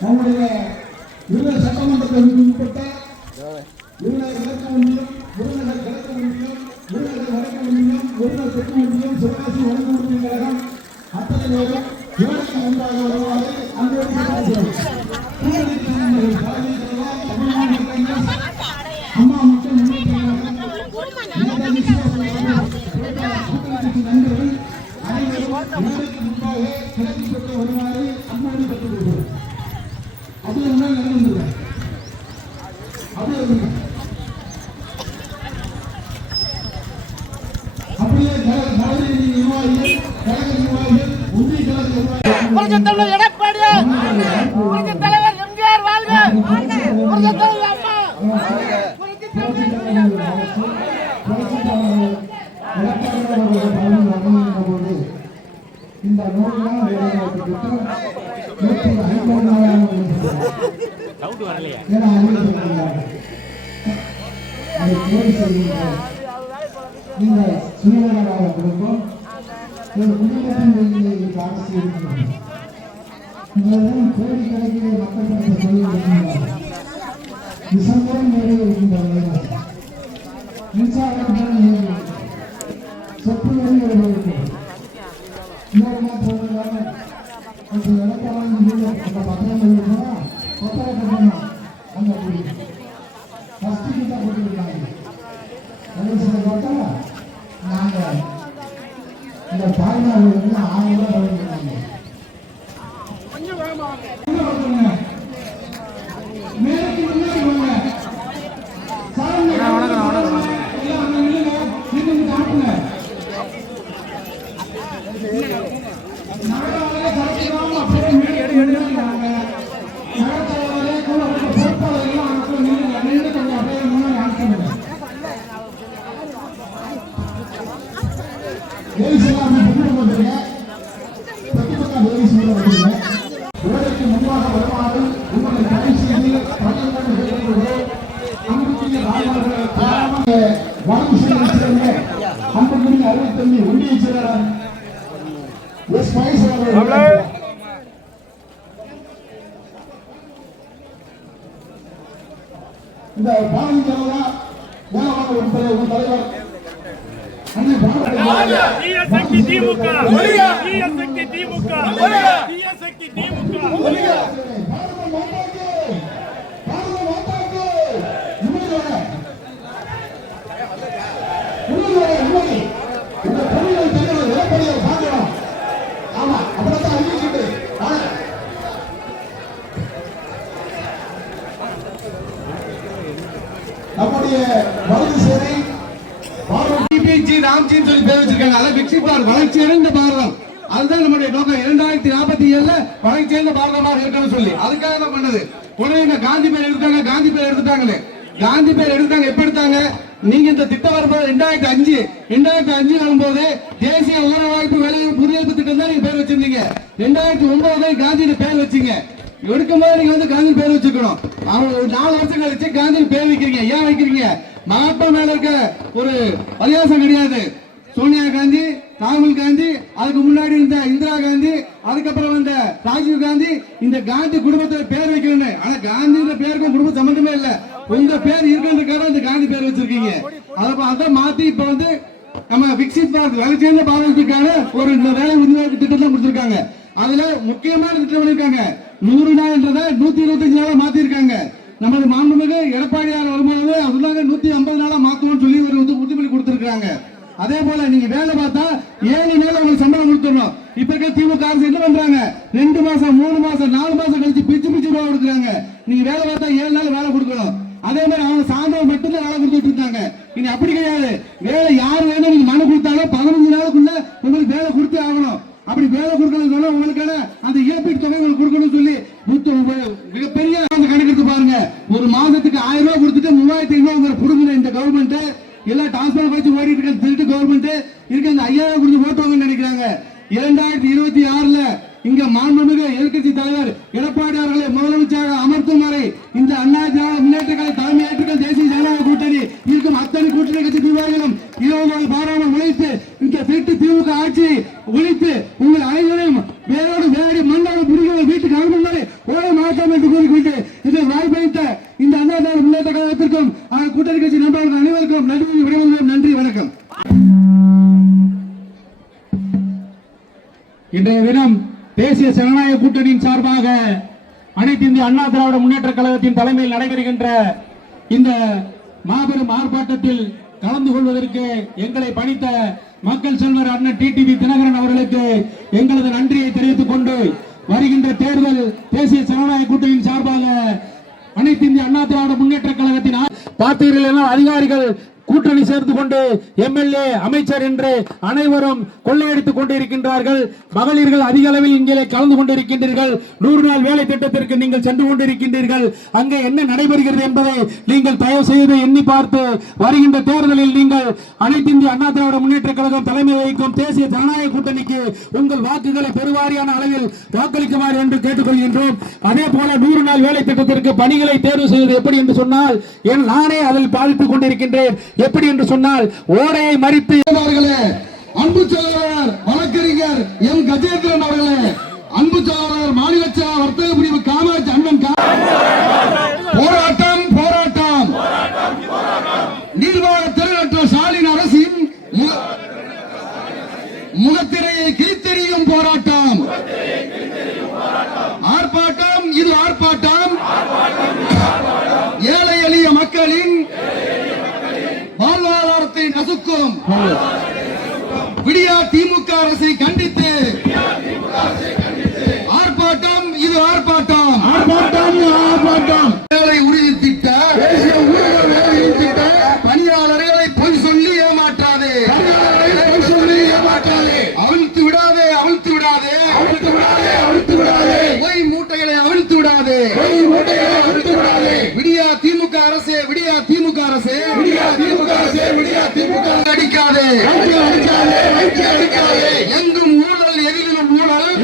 நம்முடைய விருதுநகர் சட்டமன்றத்திற்கு உட்பட்ட விருதுநகர் மேற்கு ஒன்றியம், விருதுநகர் கிழக்கு ஒன்றியம், விருதுநகர் வடக்கு ஒன்றியம், விருதுநகர் தெற்கு ஒன்றியம், சிவகாசி வடக்கு ஒன்றிய கழகம் அத்தனை பேரும் இவருக்கு முன்பாக வருவாரு. அன்போடு அம்மா மக்கள் முன்னேற்ற நண்பர்கள் அனைவரும் இவருக்கு முன்பாக கிடைக்கப்பட்டு வருமாறு அன்போடு கற்றுக்கொள்கிறோம். அப்படியே முன்னாடி நடந்துருக்க அப்படியே நகர நிர்வாகிகள், கழக நிர்வாகிகள், ஒன்றிய கழக நிர்வாகிகள், எடப்பாடியார் தலைவர் எம்ஜிஆர் வாழ்க, இந்த நோயெல்லாம் இந்த சுயநலவாத குடும்பம் ஒரு குடும்பத்தின் அரசு இருக்கிறது. கோடிக்கணக்கில் மக்கள் பணத்தை சொல்லியிருக்கிறார்கள். டிசம்பரும் மேலே இருக்கின்ற மின்சாரம் சொத்து வரி இன்னொரு போனாங்க. அந்த இடத்தெல்லாம் அந்த பத்திரம் போனால் கொத்தரை கட்டணும். அந்த ஃபஸ்ட்டு கிட்ட போட்டுருக்காங்க. சில பார்த்தா நாங்கள் இந்த தாய்மார்கள் வந்து 1000 ரூபாய் வழங்கிருக்காங்க. மேற்கு முன்னாடி வாங்க முன்பாக வருமாறு உங்களை தடை செய்து வடக்கு சேர்ந்த அன்புக்குரிய அறிவித்தம்பி ஒன்றிய செயலாளர் எஸ் மகேஷ் அவர்கள் இந்த பாரதிய ஜனதா வேளாண் உறுப்பினர் தலைவர் நம்முடைய வலது சேனை ராம்ஜின்னு சொல்லி பேர் வச்சிருக்காங்க. அதை வெற்றிப்பார் வளர்ச்சி அடைந்த பாரதம், அதுதான் நம்முடைய நோக்கம். 2047 வளர்ச்சி அடைந்த பாரதமாக இருக்கணும்னு சொல்லி அதுக்காக தான் பண்ணது. உடனே காந்தி பேர் எடுத்தாங்க. காந்தி பேர் எடுத்துட்டாங்களே, காந்தி பேர் எடுத்தாங்க. எப்ப எடுத்தாங்க? நீங்க இந்த திட்டம் வரும்போது 2005 வரும்போது தேசிய ஊர வாய்ப்பு வேலை புதியமைப்பு திட்டம் தான் நீங்க பேர் வச்சிருந்தீங்க. 2009 காந்தி பேர் வச்சீங்க. எடுக்கும்போது நீங்க வந்து காந்தி பேர் வச்சுக்கணும். அவங்க 4 வருஷம் கழிச்சு காந்தி பேர் வைக்கிறீங்க. ஏன் வைக்கிறீங்க? மகாத்மா மேல இருக்க ஒரு பரியாசம் கிடையாது. சோனியா காந்தி, ராகுல் காந்தி, அதுக்கு முன்னாடி இருந்த இந்திரா காந்தி, அதுக்கப்புறம் வந்த ராஜீவ் காந்தி, இந்த காந்தி குடும்பத்தை பேர் வைக்கணும். ஆனா காந்தி பேருக்கும் குடும்பம் சம்பந்தமே இல்ல. உங்க பேர் இருக்கிறதுக்காக இந்த காந்தி பேர் வச்சிருக்கீங்க. அதை மாத்தி இப்ப வந்து நம்ம விக்சித் பாரத் வளர்ச்சியடைந்த பாரதத்துக்கான ஒரு வேலை உருவாக்க திட்டம் தான் கொடுத்திருக்காங்க. அதுல முக்கியமான திட்டம் பண்ணிருக்காங்க. 100 நாள்ன்றத 125 நாளா மாத்தி இருக்காங்க. நமது மாண்புமிகு எடப்பாடியார் வரும்போது அதுதாங்க 150 நாளா மாத்துவோம்னு சொல்லி ஒரு உறுதிமொழி கொடுத்திருக்காங்க. அதே போல நீங்க வேலை பார்த்தா 7 நாள் உங்களுக்கு சம்பளம் கொடுத்துடணும். இப்ப இருக்க திமுக அரசு என்ன பண்றாங்க? 2 மாசம் 3 மாசம் 4 மாசம் கழிச்சு பிச்சு ரூபா கொடுக்குறாங்க. நீங்க வேலை பார்த்தா 7 நாள் வேலை கொடுக்கணும். அதே மாதிரி அவங்க சாயந்தரம் மட்டும்தான் வேலை கொடுத்துட்டு இருக்காங்க. இனி அப்படி கிடையாது. வேலை யார் வேணும் நீங்க மனு கொடுத்தாலும் 15 நாளுக்குள்ள உங்களுக்கு வேலை கொடுத்தே ஆகணும். அப்படி வேலை கொடுக்கணும் சொன்னா உங்களுக்கான அந்த இழப்பீட்டு தொகை உங்களுக்கு கொடுக்கணும் சொல்லி மிகப்பெரிய கணக்கெடுத்து பாருங்க. ஒரு மாதத்துக்கு 1000 ரூபாய் கொடுத்துட்டு 3500 கொடுக்குற இந்த கவர்மெண்ட் எல்லாம் டிரான்ஸ்பர் வச்சு ஓடிட்டு இருக்க திருட்டு கவர்மெண்ட் இருக்க இந்த 5000 கொடுத்து ஓட்டுவாங்கன்னு நினைக்கிறாங்க. 2026 இங்க மாண்புமிகு எதிர்க்கட்சி தலைவர் எடப்பாடி அவர்களை முதலமைச்சராக அமர்த்தும் வரை இந்த அண்ணா திராவிட முன்னேற்ற கழக தலைமையேற்றுக்கள் தேசிய ஜனநாயக கூட்டணி இருக்கும் அத்தனை கூட்டணி கட்சி நிர்வாகிகளும் இரவு பாராமல் உழைத்து இந்த திருட்டு திமுக ஆட்சி ஒழித்து உங்கள் அனைவரையும் வேரோடு வேடி மண்ணோடு பிடிக்கிற வீட்டுக்கு அனுமதி ஓட மாற்றம் என்று கூறிக்கொண்டு இதை வாய்ப்பளித்த இந்த அண்ணா திராவிட முன்னேற்ற கழகத்திற்கும் கூட்டணி கட்சி நண்பர்கள் அனைவருக்கும் நன்றி விடைபெறுகிறோம். நன்றி, வணக்கம். இன்றைய தினம் தேசிய ஜனநாயக கூட்டணியின் சார்பாக அனைத்து இந்திய அண்ணா திராவிட முன்னேற்ற கழகத்தின் தலைமையில் நடைபெறுகின்ற இந்த மாபெரும் ஆர்ப்பாட்டத்தில் கலந்து கொள்வதற்கு எங்களை பணித்த மக்கள் செல்வர் அண்ணன் டிடிவி தினகரன் அவர்களுக்கு எங்களது நன்றியை தெரிவித்துக் கொண்டு வருகின்ற தேர்தல் தேசிய ஜனநாயக கூட்டணியின் சார்பாக அனைத்து இந்திய அண்ணா திராவிட முன்னேற்ற கழகத்தின் பார்த்தீர்கள் என அதிகாரிகள் கூட்டணி சேர்த்து கொண்டு எம்எல்ஏ அமைச்சர் என்று அனைவரும் கொள்ளையடித்துக் கொண்டிருக்கின்றார்கள். மகளிர்கள் அதிக அளவில் இங்கே கலந்து கொண்டிருக்கின்றீர்கள். 100 நாள் வேலை திட்டத்திற்கு நீங்கள் சென்று கொண்டிருக்கின்றீர்கள். அங்கே என்ன நடைபெறுகிறது என்பதை நீங்கள் தயவு செய்து எண்ணி பார்த்து வருகின்ற தேர்தலில் நீங்கள் அனைத்து இந்திய அண்ணா திராவிட முன்னேற்ற கழகம் தலைமை வகிக்கும் தேசிய ஜனநாயக கூட்டணிக்கு உங்கள் வாக்குகளை பெருவாரியான அளவில் வாக்களிக்குமாறு என்று கேட்டுக்கொள்கின்றோம். அதே போல 100 நாள் வேலை திட்டத்திற்கு பணிகளை தேர்வு செய்வது எப்படி என்று சொன்னால் நானே அதில் பாதித்துக் கொண்டிருக்கின்றேன். எப்படி என்று சொன்னால் ஓடையை மறித்து அன்பு சகோதரர் வழக்கறிஞர் எம் கஜேந்திரன் அவர்களே, அன்பு சகோதரர் மாநில வர்த்தக பிரிவு காமராஜ் அண்ணன் போராட்டம் போராட்டம் நிர்வாக திறனற்ற ஸ்டாலின் அரசின் முகத்திரையை கிழித்தெறியும் போராட்டம். ஆர்ப்பாட்டம், இது ஆர்ப்பாட்டம். ஏழை எளிய மக்களின் வாழ்வாதாரத்தை நசுக்கும் விடியா திமுக அரசை கண்டித்து ஆர்ப்பாட்டம், இது ஆர்ப்பாட்டம். ஆர்ப்பாட்டம், ஆர்ப்பாட்டம். வேலை உறுதி திட்ட பணியாளர்களை பொய் சொல்லி ஏமாற்றாதே, அவிழ்த்து விடாதே, அவிழ்த்து விடாதே, அவிழ்த்து விடாதே, பொய் மூட்டைகளை அவிழ்த்து விடாதே, விடியா திமுக அரசே, விடியா திமுக அரசே, விடியா திமுக அரசே, விடியா திமுக அடிக்காதே, அடிக்காதே. எங்கும் ஊழல், எதிலும் ஊழல்,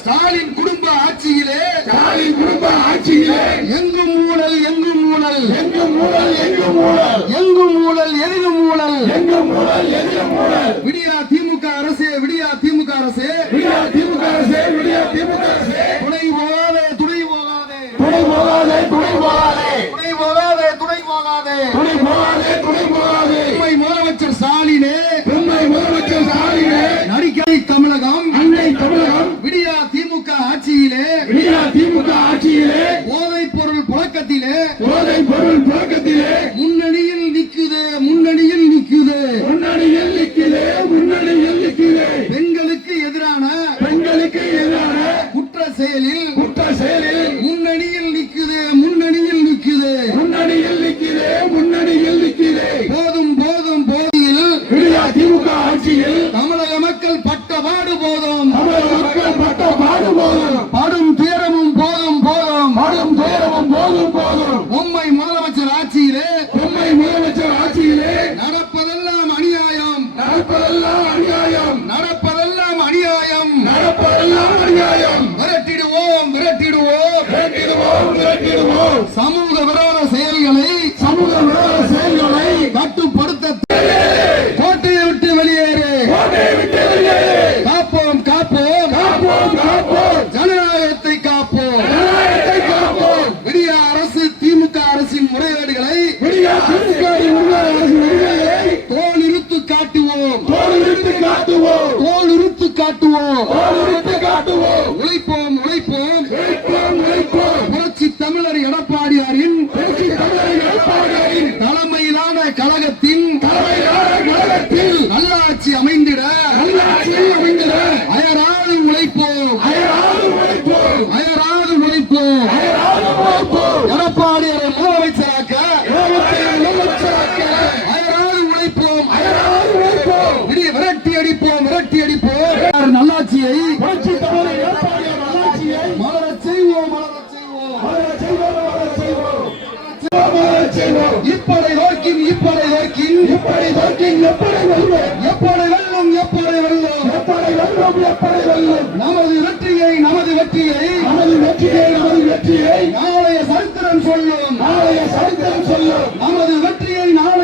ஸ்டாலின் குடும்ப ஆட்சியிலே, ஸ்டாலின் குடும்ப ஆட்சியிலே எங்கும் ஊழல், எங்கும் ஊழல், எங்கும் ஊழல், எங்கும் ஊழல், எங்கும் ஊழல், எதிலும் ஊழல், எங்கும் ஊழல், எதிலும் ஊழல். விடியா திமுக அரசே, விடியா திமுக அரசே, விடியா திமுக அரசே, விடியா திமுக அரசே. துணை போகாதே, துணை போகாதே, துணை போகாதே, துணை போகாதே, துணை போகாதே, துணை போகாதே, துணை போகாதே, துணை போகாதே. உண்மை முதலமைச்சர் ஸ்டாலினே, உண்மை முதலமைச்சர் ஸ்டாலினே, நடிக்கை தமிழகம், அன்னை தமிழகம். விடியா திமுக ஆட்சியிலே, விடியா திமுக ஆட்சியிலே போதைப் பொருள் புழக்கத்திலே, போதைப் பொருள் புழக்கத்திலே முன்னணியில் நிக்குது, முன்னணியில் நிக்குது, முன்னணியில் நிக்குது, முன்னணியில் நிக்குது. பெண்களுக்கு எதிரான, பெண்களுக்கு எதிரான குற்ற செயலில், குற்ற செயலில் முன்னணியில் நிக்குது, முன்னணியில் நிக்குது, முன்னணியில் நிக்குது, முன்னணியில் நிக்குது. போதும் போதும் போதியில் விடியா திமுக ஆட்சியில் தமிழக மக்கள் பட்ட பாடு போதும், தமிழக மக்கள் பட்ட பாடு போதும், படும் துயரமும் போதும் போதும், படும் துயரமும் போதும் போதும். உண்மை முதலமைச்சர் ஆட்சியிலே, உண்மை முதலமைச்சர் ஆட்சியிலே நடப்பதெல்லாம் அநியாயம், நடப்பதெல்லாம் அநியாயம், நடப்பதெல்லாம் அநியாயம், நடப்பதெல்லாம் அநியாயம். விரட்டிடுவோம், விரட்டிடுவோம், விரட்டிடுவோம், விரட்டிடுவோம். சமூக விரோத செயல்களை, சமூக விரோத செயல்களை கட்டுப்படுத்த கோட்டையை விட்டு வெளியேறு, கோட்டையை விட்டு வெளியேறு. காப்போம், காப்போம், காப்போம், காப்போம், ஜனநாயகத்தை காப்போம், ஜனநாயகத்தை காப்போம். விடியா அரசு திமுக அரசின் முறைகேடுகளை, விடியா திமுக அரசின் முறைகேடுகளை தோல் இருத்து காட்டுவோம், தோல் இருத்து காட்டுவோம், தோல் இருத்து காட்டுவோம், தோல் இருத்து காட்டுவோம். உழைப்போம், உழைப்போம், உழைப்போம், உழைப்போம். புரட்சி தமிழர் எடப்பாடியாரின், புரட்சி தமிழர் எடப்பாடியாரின் தலைமையிலான கழகத்தின், தலைமையிலான கழகத்தில் நல்லாட்சி அமைந்திட, நல்லாட்சி அமைந்திட அயராது உழைப்போம், அயராது உழைப்போம், அயராது உழைப்போம், அயராது உழைப்போம். எடப்பாடியாரை முதலமைச்சராக்க, முதலமைச்சராக்க அயராது உழைப்போம், அயராது உழைப்போம். விரட்டி அடிப்போம், விரட்டி அடிப்போம். நல்லாட்சியை, புரட்சி தமிழர் எடப்பாடியார் நல்லாட்சியை மலரச் செய்வோம், மலரச் செய்வோம், மலரச் செய்வோம், மலரச் செய்வோம், மலரச் செய்வோம். இப்படை நோக்கின், இப்படை நோக்கின், இப்படை நோக்கின். எப்படி வெல்லும், எப்படி வெல்லும், எப்படி வெல்லும், எப்படி வெல்லும், எப்படி வெல்லும். நமது வெற்றியை, நமது வெற்றியை, நமது வெற்றியை, நமது வெற்றியை நாளைய சரித்திரம் சொல்லும், நாளைய சரித்திரம் சொல்லும். நமது வெற்றியை நாளை